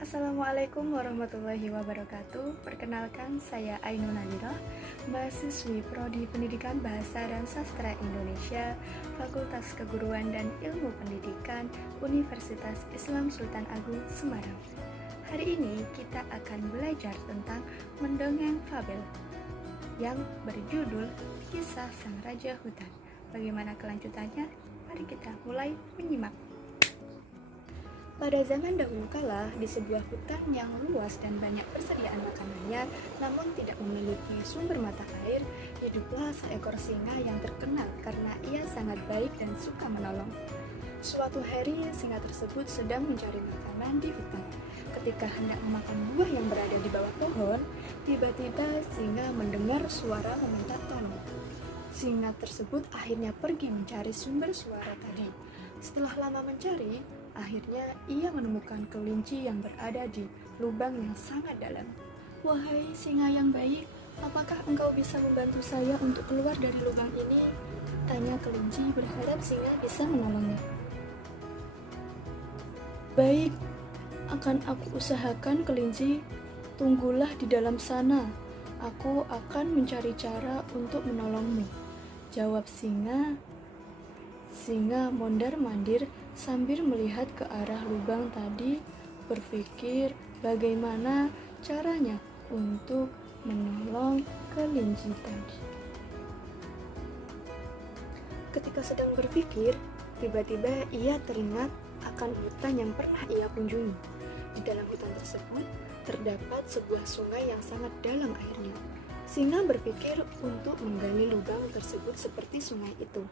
Assalamualaikum warahmatullahi wabarakatuh. Perkenalkan, saya Ainun Nadirah, mahasiswi Prodi Pendidikan Bahasa dan Sastra Indonesia, Fakultas Keguruan dan Ilmu Pendidikan, Universitas Islam Sultan Agung, Semarang. Hari ini kita akan belajar tentang mendongeng fabel yang berjudul Kisah Sang Raja Hutan. Bagaimana kelanjutannya? Mari kita mulai menyimak. Pada zaman dahulu kala, di sebuah hutan yang luas dan banyak persediaan makanannya, namun tidak memiliki sumber mata air, hiduplah seekor singa yang terkenal karena ia sangat baik dan suka menolong. Suatu hari, singa tersebut sedang mencari makanan di hutan. Ketika hendak memakan buah yang berada di bawah pohon, tiba-tiba singa mendengar suara meminta tolong. Singa tersebut akhirnya pergi mencari sumber suara tadi. Setelah lama mencari, akhirnya ia menemukan kelinci yang berada di lubang yang sangat dalam. "Wahai singa yang baik, apakah engkau bisa membantu saya untuk keluar dari lubang ini?" tanya kelinci berharap singa bisa menolongnya. "Baik, akan aku usahakan kelinci. Tunggulah di dalam sana. Aku akan mencari cara untuk menolongmu," jawab singa. Singa mondar-mandir sambil melihat ke arah lubang tadi, berpikir bagaimana caranya untuk menolong kelinci tadi. Ketika sedang berpikir, tiba-tiba ia teringat akan hutan yang pernah ia kunjungi. Di dalam hutan tersebut terdapat sebuah sungai yang sangat dalam airnya. Singa berpikir untuk menggali lubang tersebut seperti sungai itu.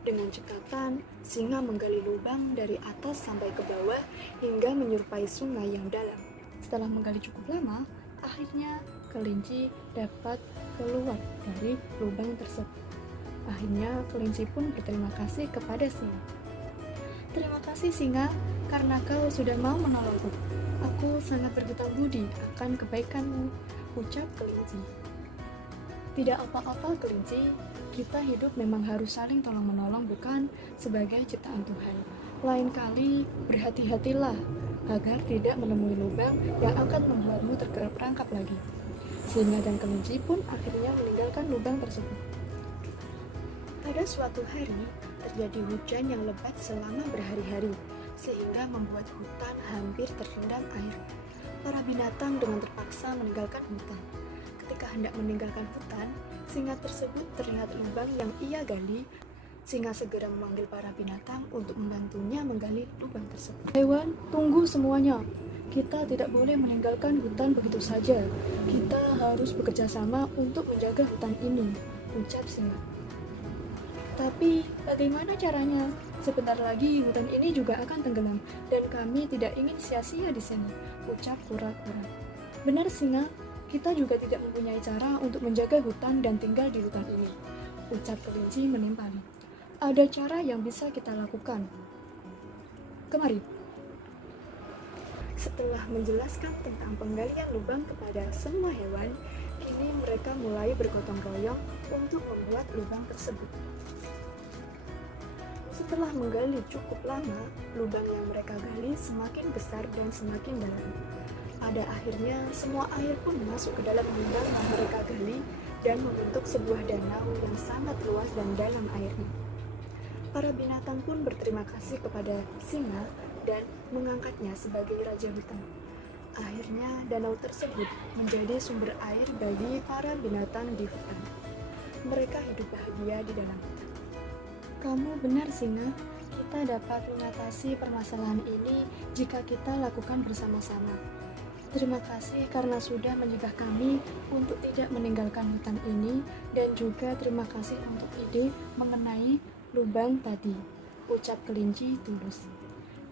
Dengan cekatan, singa menggali lubang dari atas sampai ke bawah hingga menyerupai sungai yang dalam. Setelah menggali cukup lama, akhirnya kelinci dapat keluar dari lubang tersebut. Akhirnya kelinci pun berterima kasih kepada singa. "Terima kasih singa, karena kau sudah mau menolongku. Aku sangat berhutang budi akan kebaikanmu," ucap kelinci. "Tidak apa-apa kelinci, kita hidup memang harus saling tolong-menolong bukan sebagai ciptaan Tuhan. Lain kali berhati-hatilah agar tidak menemui lubang yang akan membuatmu terperangkap lagi." Singa dan kelinci pun akhirnya meninggalkan lubang tersebut. Pada suatu hari, terjadi hujan yang lebat selama berhari-hari, sehingga membuat hutan hampir terendam air. Para binatang dengan terpaksa meninggalkan hutan. Ketika hendak meninggalkan hutan, singa tersebut terlihat lubang yang ia gali. Singa segera memanggil para binatang untuk membantunya menggali lubang tersebut. "Hewan, tunggu semuanya. Kita tidak boleh meninggalkan hutan begitu saja. Kita harus bekerja sama untuk menjaga hutan ini," ucap singa. "Tapi bagaimana caranya? Sebentar lagi hutan ini juga akan tenggelam dan kami tidak ingin sia-sia di sini," ucap kura-kura. "Benar singa, kita juga tidak mempunyai cara untuk menjaga hutan dan tinggal di hutan ini," ucap kelinci menimpali. "Ada cara yang bisa kita lakukan. Kemari." Setelah menjelaskan tentang penggalian lubang kepada semua hewan, kini mereka mulai bergotong royong untuk membuat lubang tersebut. Setelah menggali cukup lama, lubang yang mereka gali semakin besar dan semakin dalam. Pada akhirnya, semua air pun masuk ke dalam lubang yang mereka gali dan membentuk sebuah danau yang sangat luas dan dalam airnya. Para binatang pun berterima kasih kepada singa dan mengangkatnya sebagai raja hutan. Akhirnya, danau tersebut menjadi sumber air bagi para binatang di hutan. Mereka hidup bahagia di dalam hutan. "Kamu benar singa, kita dapat mengatasi permasalahan ini jika kita lakukan bersama-sama. Terima kasih karena sudah mencegah kami untuk tidak meninggalkan hutan ini dan juga terima kasih untuk ide mengenai lubang tadi," ucap kelinci tulus.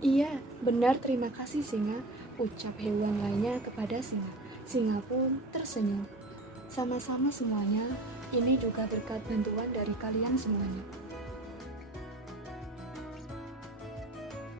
"Iya, benar terima kasih singa," ucap hewan lainnya kepada singa. Singa pun tersenyum. "Sama-sama semuanya, ini juga berkat bantuan dari kalian semuanya."